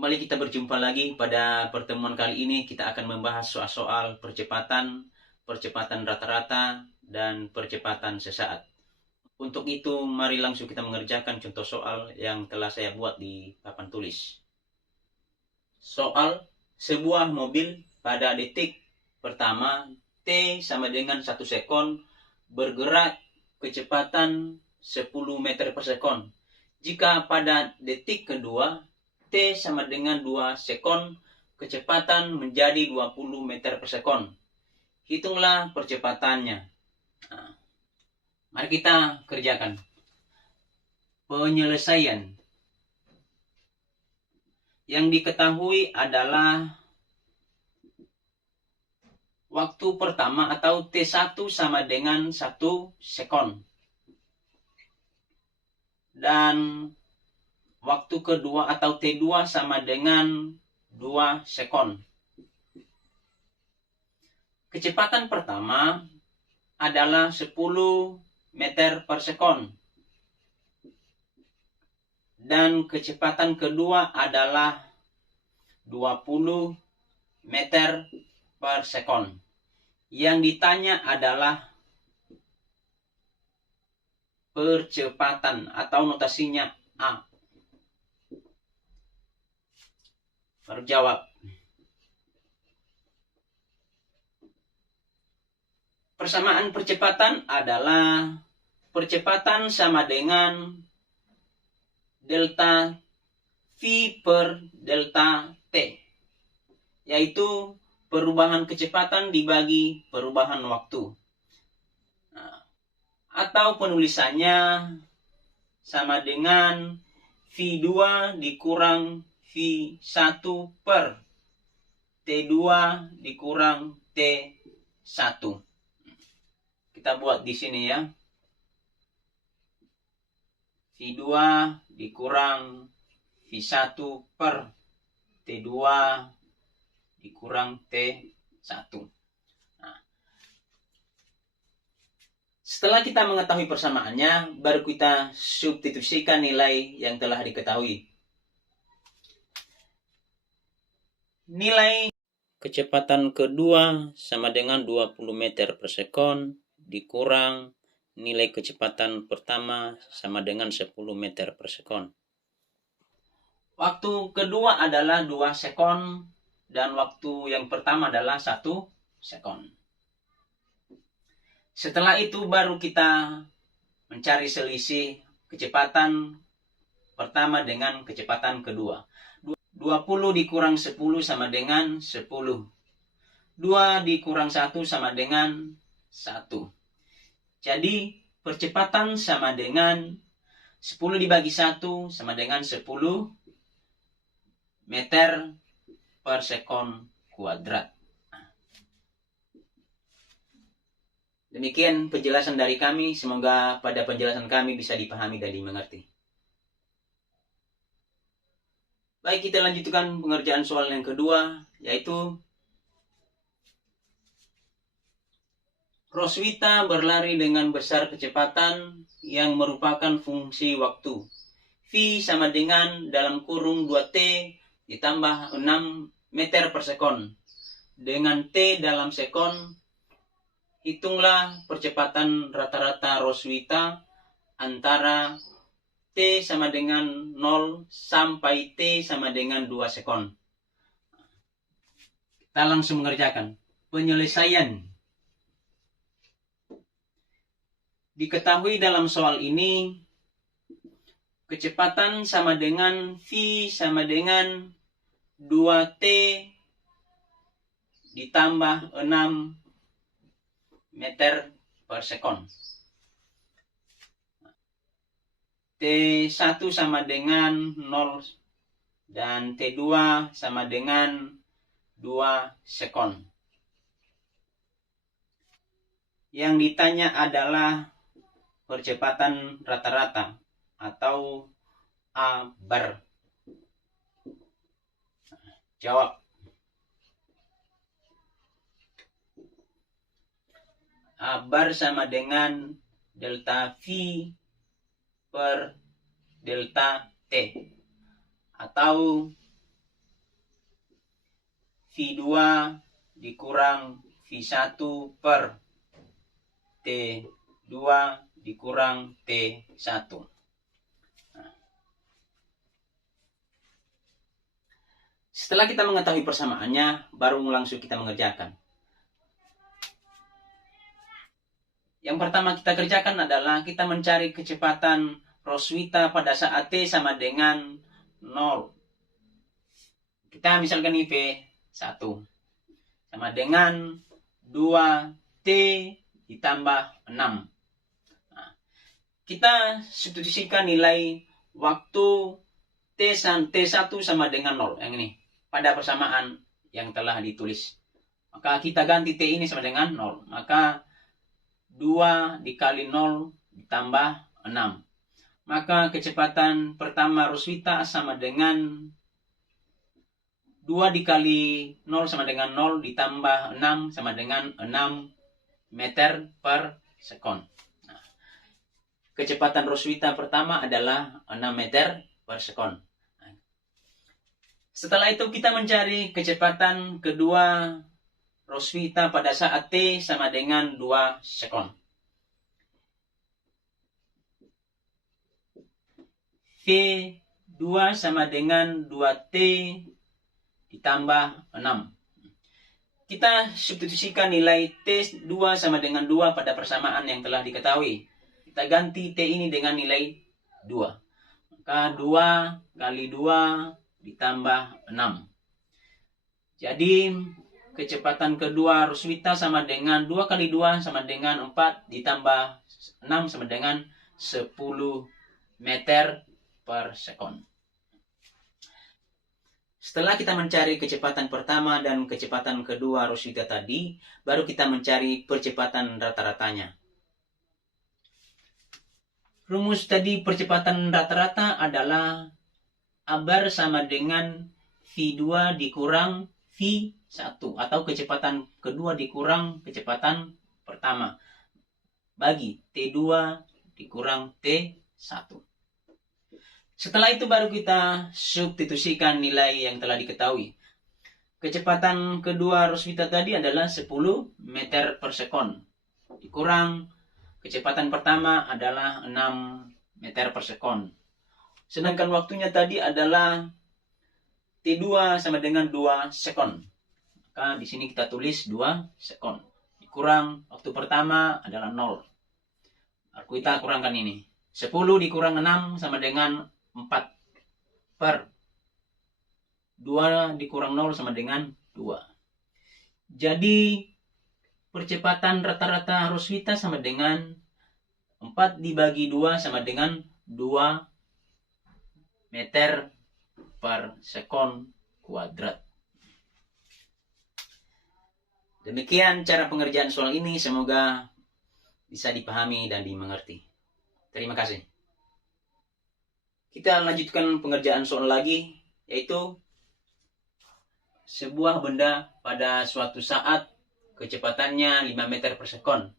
Kembali kita berjumpa lagi. Pada pertemuan kali ini kita akan membahas soal-soal percepatan rata-rata, dan percepatan sesaat. Untuk itu, mari langsung kita mengerjakan contoh soal yang telah saya buat di papan tulis. Soal, sebuah mobil pada detik pertama T sama dengan 1 sekon bergerak kecepatan 10 meter per sekon. Jika pada detik kedua T sama dengan 2 sekon, kecepatan menjadi 20 meter per sekon. Hitunglah percepatannya. Nah, mari kita kerjakan. Penyelesaian. Yang diketahui adalah waktu pertama atau T1 sama dengan 1 sekon. Dan waktu kedua atau T2 sama dengan 2 sekon. Kecepatan pertama adalah 10 meter per sekon. Dan kecepatan kedua adalah 20 meter per sekon. Yang ditanya adalah percepatan atau notasinya A. Baru jawab. Persamaan percepatan adalah percepatan sama dengan delta V per delta T, yaitu perubahan kecepatan dibagi perubahan waktu. Atau penulisannya sama dengan V2 dikurang V1 per T2 dikurang T1. Kita buat di sini ya. V2 dikurang V1 per T2 dikurang T1. Nah, setelah kita mengetahui persamaannya, baru kita substitusikan nilai yang telah diketahui. Nilai kecepatan kedua sama dengan 20 meter per sekon dikurang nilai kecepatan pertama sama dengan 10 meter per sekon. Waktu kedua adalah 2 sekon dan waktu yang pertama adalah 1 sekon. Setelah itu baru kita mencari selisih kecepatan pertama dengan kecepatan kedua. 20 dikurang 10 sama dengan 10. 2 dikurang 1 sama dengan 1. Jadi percepatan sama dengan 10 dibagi 1 sama dengan 10 meter per sekon kuadrat. Demikian penjelasan dari kami. Semoga pada penjelasan kami bisa dipahami dan dimengerti. Baik, kita lanjutkan pengerjaan soal yang kedua, yaitu Roswitha berlari dengan besar kecepatan yang merupakan fungsi waktu. V sama dengan dalam kurung 2T ditambah 6 meter per sekon. Dengan T dalam sekon, hitunglah percepatan rata-rata Roswitha antara T sama dengan 0 sampai T sama dengan 2 sekon. Kita langsung mengerjakan. Penyelesaian. Diketahui dalam soal ini, kecepatan sama dengan V sama dengan 2T ditambah 6 meter per sekon. T1 sama dengan 0 dan T2 sama dengan 2 sekon. Yang ditanya adalah percepatan rata-rata atau A bar. Jawab. A bar sama dengan delta V per delta T, atau V2 dikurang V1 per T2 dikurang T1. Setelah kita mengetahui persamaannya, baru langsung kita mengerjakan. Yang pertama kita kerjakan adalah kita mencari kecepatan Roswitha pada saat T sama dengan 0. Kita misalkan ini V1 sama dengan 2T ditambah 6. Nah, kita substitusikan nilai waktu T1 sama dengan 0. Yang ini pada persamaan yang telah ditulis. Maka kita ganti T ini sama dengan 0. Maka 2 dikali 0 ditambah 6. Maka kecepatan pertama Roswitha sama dengan 2 dikali 0 sama dengan 0 ditambah 6 sama dengan 6 meter per sekon. Nah, kecepatan Roswitha pertama adalah 6 meter per sekon. Setelah itu kita mencari kecepatan kedua Roswitha pada saat T sama dengan 2 sekon. V2 sama dengan 2T ditambah 6. Kita substitusikan nilai T2 sama dengan 2 pada persamaan yang telah diketahui. Kita ganti T ini dengan nilai 2. Maka 2 kali 2 ditambah 6. Jadi kecepatan kedua Roswitha sama dengan 2 kali 2 sama dengan 4 ditambah 6 sama dengan 10 meter per sekon. Setelah kita mencari kecepatan pertama dan kecepatan kedua Roswitha tadi, baru kita mencari percepatan rata-ratanya. Rumus tadi percepatan rata-rata adalah Abar sama dengan V2 dikurang V1 atau kecepatan kedua dikurang kecepatan pertama bagi T2 dikurang T1. Setelah itu baru kita substitusikan nilai yang telah diketahui. Kecepatan kedua Roswitha tadi adalah 10 meter per sekon dikurang kecepatan pertama adalah 6 meter per sekon. Sedangkan waktunya tadi adalah T2 sama dengan 2 sekon. Maka di sini kita tulis 2 sekon. Dikurang waktu pertama adalah 0. Kita kurangkan ini. 10 dikurang 6 sama dengan 4 per 2 dikurang 0 sama dengan 2. Jadi percepatan rata-rata Roswitha sama dengan 4 dibagi 2 sama dengan 2 meter per sekon kuadrat. Demikian cara pengerjaan soal ini, semoga bisa dipahami dan dimengerti. Terima kasih. Kita lanjutkan pengerjaan soal lagi, yaitu sebuah benda pada suatu saat kecepatannya 5 meter per sekon.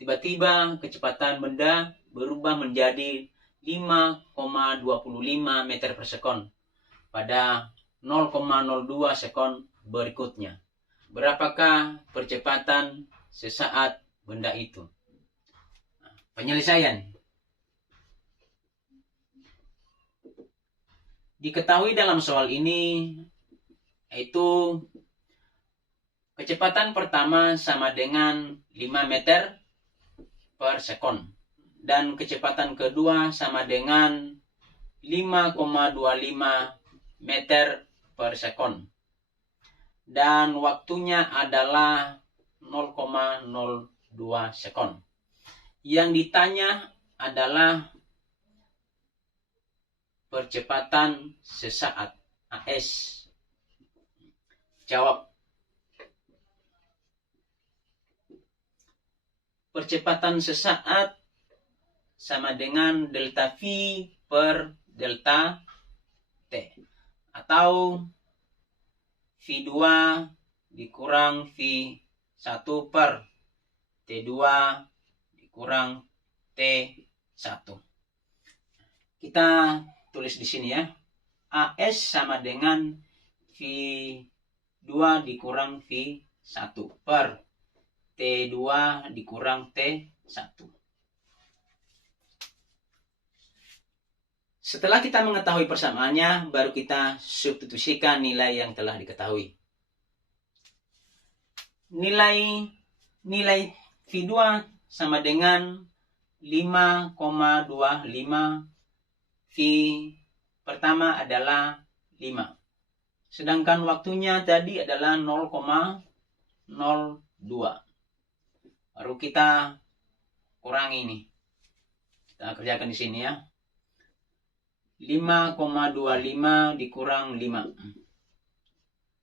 Tiba-tiba kecepatan benda berubah menjadi 5,25 meter per sekon pada 0,02 sekon berikutnya. Berapakah percepatan sesaat benda itu? Penyelesaian. Diketahui dalam soal ini yaitu kecepatan pertama sama dengan 5 meter per sekon. Dan kecepatan kedua sama dengan 5,25 meter per sekon. Dan waktunya adalah 0,02 sekon. Yang ditanya adalah percepatan sesaat AS. Jawab. Percepatan sesaat sama dengan delta V per delta T. Atau V2 dikurang V1 per T2 dikurang T1. Kita tulis di sini ya. AS sama dengan V2 2 dikurang V1 per T2 dikurang T1. Setelah kita mengetahui persamaannya, baru kita substitusikan nilai yang telah diketahui. Nilai V2 sama dengan 5,25. V pertama adalah 5. Sedangkan waktunya tadi adalah 0,02. Baru kita kurangi ini. Kita kerjakan di sini ya. 5,25 dikurang 5.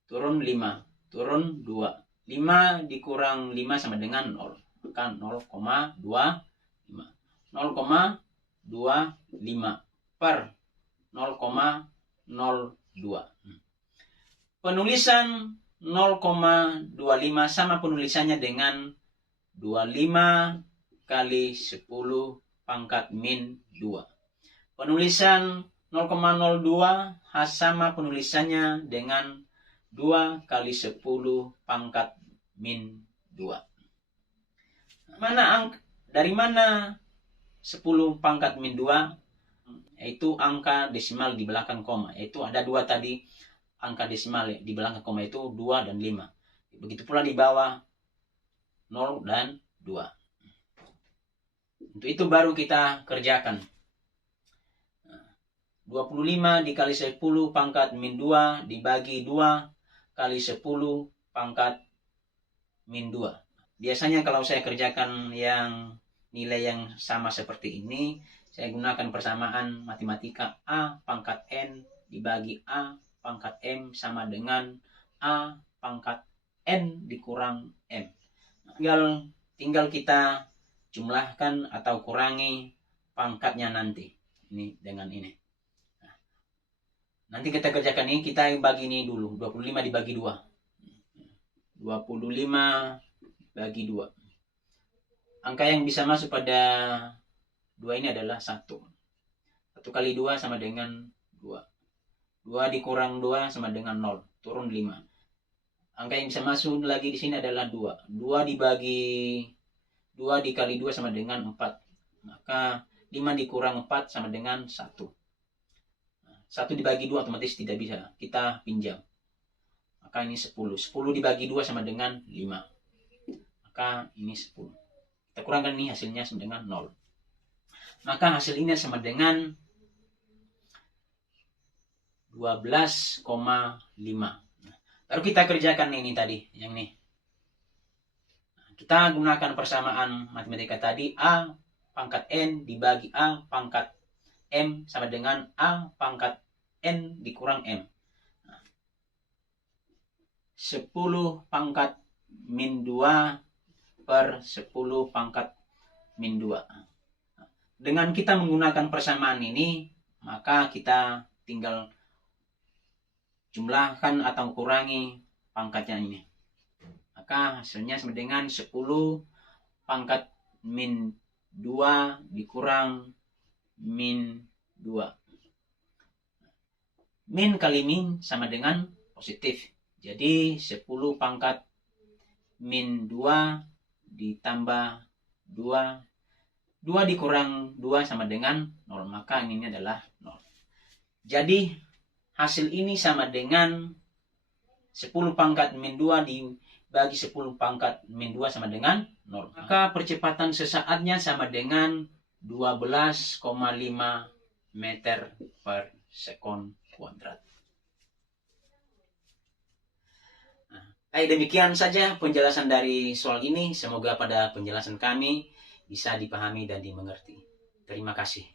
Turun 5. Turun 2. 5 dikurang 5 sama dengan 0. Maka 0,25. 0,25 per 0,02. Penulisan 0,25 sama penulisannya dengan 25 kali 10 pangkat min 2. Penulisan 0,02 sama penulisannya dengan 2 kali 10 pangkat min 2. Dari mana 10 pangkat min 2? Yaitu angka desimal di belakang koma. Yaitu ada 2 tadi, angka desimal di belakang koma itu 2 dan 5. Begitu pula di bawah 0 dan 2. Untuk itu baru kita kerjakan. 25 dikali 10 pangkat min 2 dibagi 2 kali 10 pangkat min 2. Biasanya kalau saya kerjakan yang nilai yang sama seperti ini, saya gunakan persamaan matematika A pangkat N dibagi A pangkat M sama dengan A pangkat N dikurang M. Tinggal kita jumlahkan atau kurangi pangkatnya nanti. Ini dengan ini. Nanti kita kerjakan ini, kita bagi ini dulu. 25 dibagi 2. 25 bagi 2. Angka yang bisa masuk pada 2 ini adalah 1. 1 kali 2 sama dengan 2. 2 dikurang 2 sama dengan 0. Turun 5. Angka yang bisa masuk lagi di sini adalah 2. 2 dikali 2 sama dengan 4. Maka 5 dikurang 4 sama dengan 1. 1 dibagi 2 otomatis tidak bisa. Kita pinjam. Maka ini 10. 10 dibagi 2 sama dengan 5. Maka ini 10. Kita kurangkan ini, hasilnya sama dengan 0. Maka hasil ini sama dengan 12,5. Baru kita kerjakan ini tadi, yang ini. Kita gunakan persamaan matematika tadi, A pangkat N dibagi A pangkat M sama dengan A pangkat N dikurang M. 10 pangkat min 2 per 10 pangkat min 2. Dengan kita menggunakan persamaan ini, maka kita tinggal jumlahkan atau kurangi pangkatnya ini. Maka hasilnya sama dengan 10 pangkat min 2 dikurang min 2. Min kali min sama dengan positif. Jadi 10 pangkat min 2 ditambah 2. 2 dikurang 2 sama dengan 0. Maka ini adalah 0. Jadi hasil ini sama dengan 10 pangkat min 2 dibagi 10 pangkat min 2 sama dengan 0. Maka percepatan sesaatnya sama dengan 12,5 meter per sekon kuadrat. Demikian saja penjelasan dari soal ini. Semoga pada penjelasan kami bisa dipahami dan dimengerti. Terima kasih.